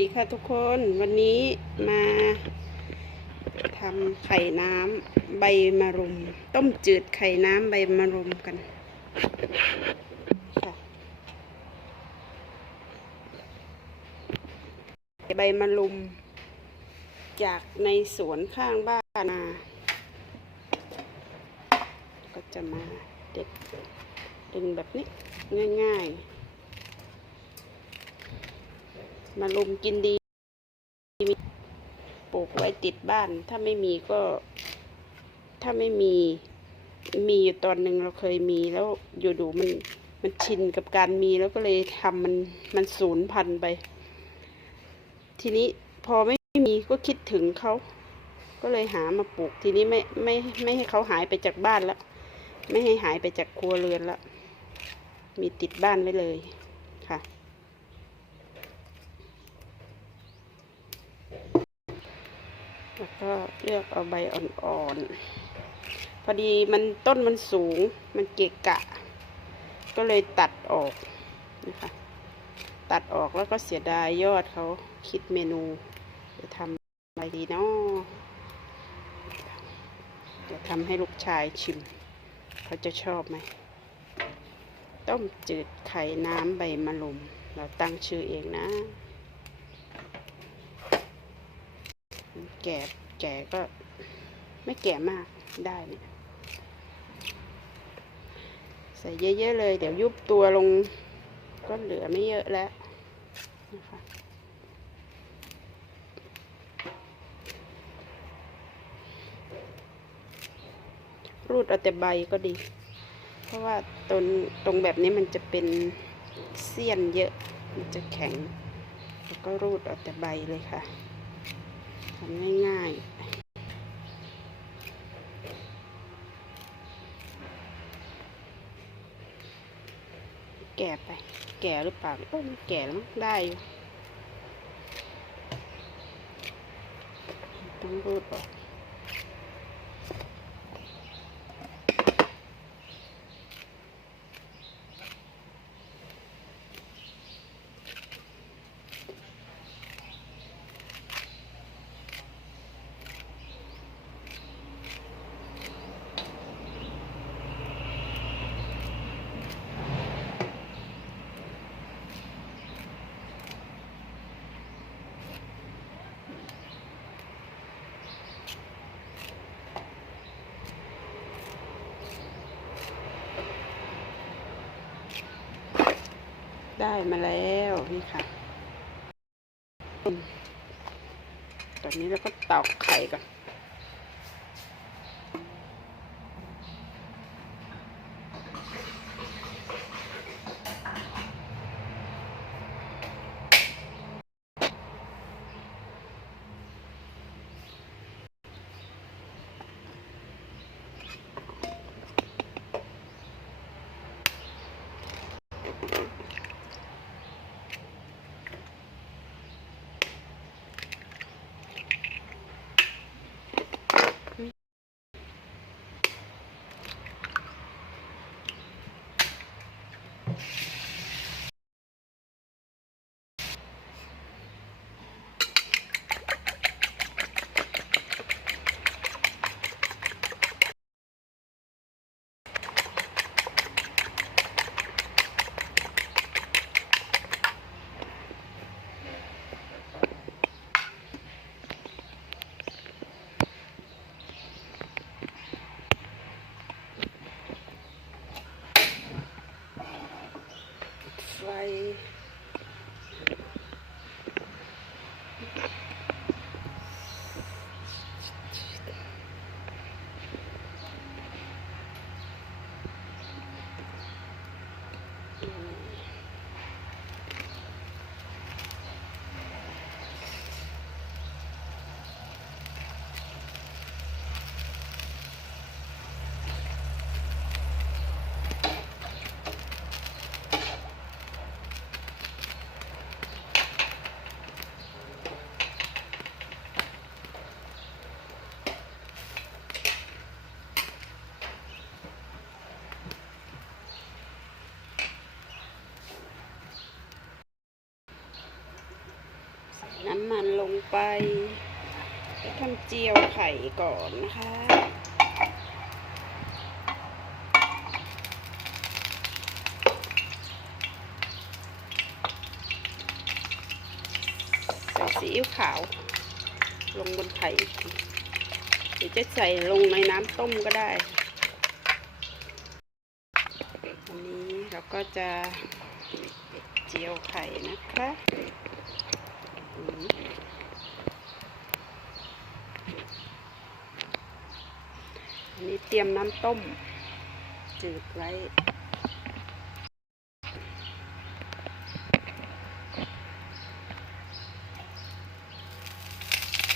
ดีค่ะทุกคนวันนี้มาทำไข่น้ำใบมะรุม ต้มจืดไข่น้ำใบมะรุมกันค่ะใบมะรุม จากในสวนข้างบ้านมา ก็จะมาเด็ดดึงแบบนี้ง่าย ๆ มาลุมกินดีปลูกไว้ติดบ้าน ถ้าไม่มีก็ ถ้าไม่มี มีอยู่ตอนหนึ่งเราเคยมีแล้วอยู่ดูมันมันชินกับการมีแล้วก็เลยทำมันมันสูญพันธุ์ไป ทีนี้พอไม่มีก็คิดถึงเขา ก็เลยหามาปลูกทีนี้ไม่ไม่ไม่ให้เขาหายไปจากบ้านแล้วไม่ให้หายไปจากครัวเรือนแล้วมีติดบ้านไว้เลยค่ะ แล้วก็เลือกเอาใบอ่อนๆ พอดีมันต้นมันสูง มันเกะกะ ก็เลยตัดออกนะคะ ตัดออกแล้วก็เสียดายยอดเขาคิดเมนูจะทำอะไรดีเนาะจะทำให้ลูกชายชิม เขาจะชอบไหม ต้มจืดไข่น้ำใบมะลุม เราตั้งชื่อเองนะ แก่แก่ก็ไม่แก่มากได้เนี่ยใส่เยอะๆเลย เดี๋ยวยุบตัวลงก็เหลือไม่เยอะแล้วนะคะรูดเอาแต่ใบก็ดี เพราะว่าตรงตรงแบบนี้มันจะเป็นเสี้ยนเยอะ มันจะแข็ง แล้วก็รูดเอาแต่ใบเลยค่ะ ทำง่ายๆ แก่ไป แก่หรือเปล่าโอ้แก่แล้วได้อยู่ต้องรูดออก ได้มาแล้วนี่ค่ะ ตอนนี้เราก็ตอกไข่ก่อน 拜。 งไปแล้วทำเจียวไข่ก่อนนะคะใส่ซีอิ๊วขาว ลงบนไข่หรือจะใส่ลงในน้ำต้มก็ได้อันนี้เราก็จะเจียวไข่นะคะ อันนี้เตรียมน้ำต้ม จืดไว้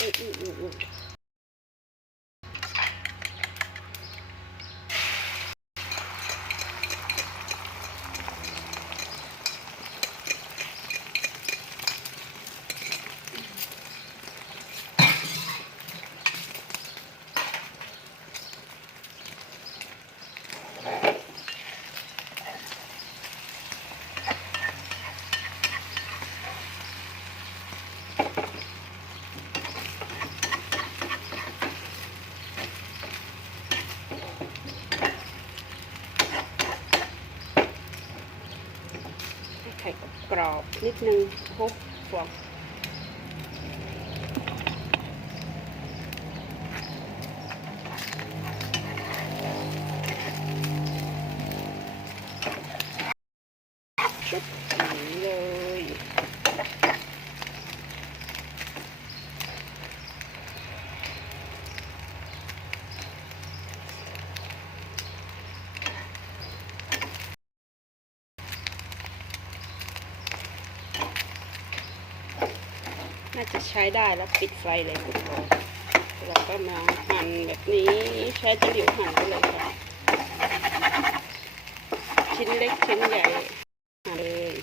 อืออืออือ ไข่กรอบนิดนึงคลุกฟองชุบอย่างนี้เลย น่าจะใช้ได้แล้วปิดไฟเลยทุกคนแล้วก็มาหั่นแบบนี้ใช้ตะหลิวหั่นไปเลยค่ะชิ้นเล็กชิ้นใหญ่หั่นเลย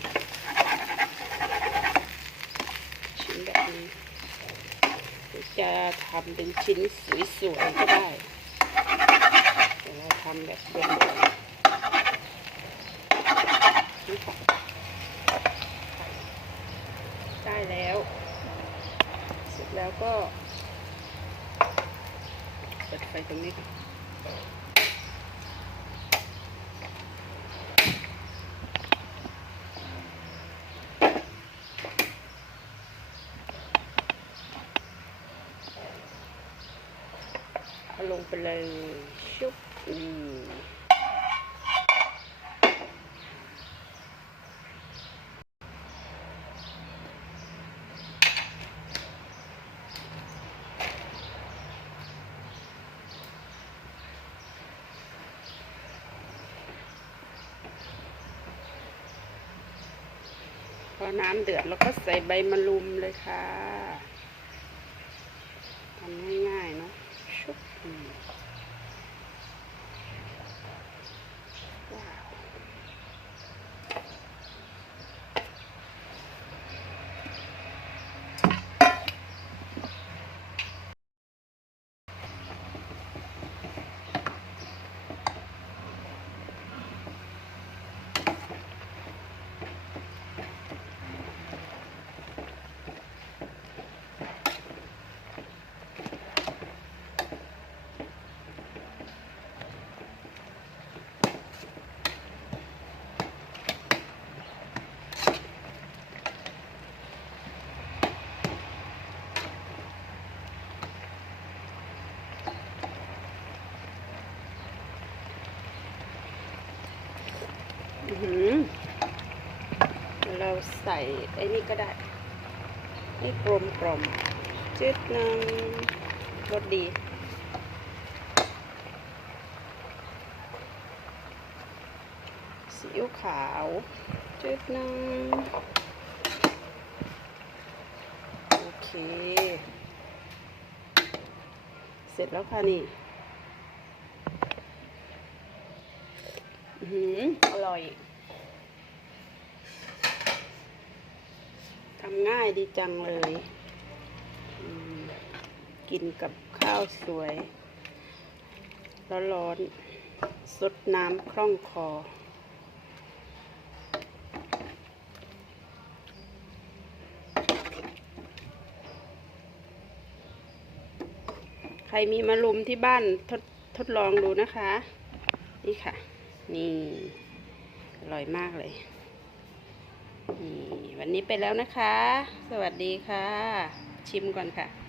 ชิ้นแบบนี้จะทำเป็นชิ้นสวยๆก็ได้แต่เราทำแบบเด่นๆนี่ค่ะได้แล้ว เสร็จแล้วก็เปิดไฟ ตรงนี้ค่ะลงไปเลยชุบอืม พอน้ำเดือดเราก็ใส่ใบมะรุมเลยค่ะทำง่ายๆเนาะชุบอืมว้าว อื้อหือเรา ใส่ไอ้นี่ก็ได้ให้กลมกล่อมจืดนึงรสดีซีอิ๊วขาวจืดนึงโอเค เสร็จแล้วค่ะนี่อือหืออร่อย ทำง่ายดีจังเลย กินกับข้าวสวย ร้อนๆสดน้ำคล่องคอ ใครมีมะลุมที่บ้านทดทดลองดูนะคะ นี่ค่ะ นี่ อร่อยมากเลย นี้ไปแล้วนะคะ สวัสดีค่ะ ชิมก่อนค่ะ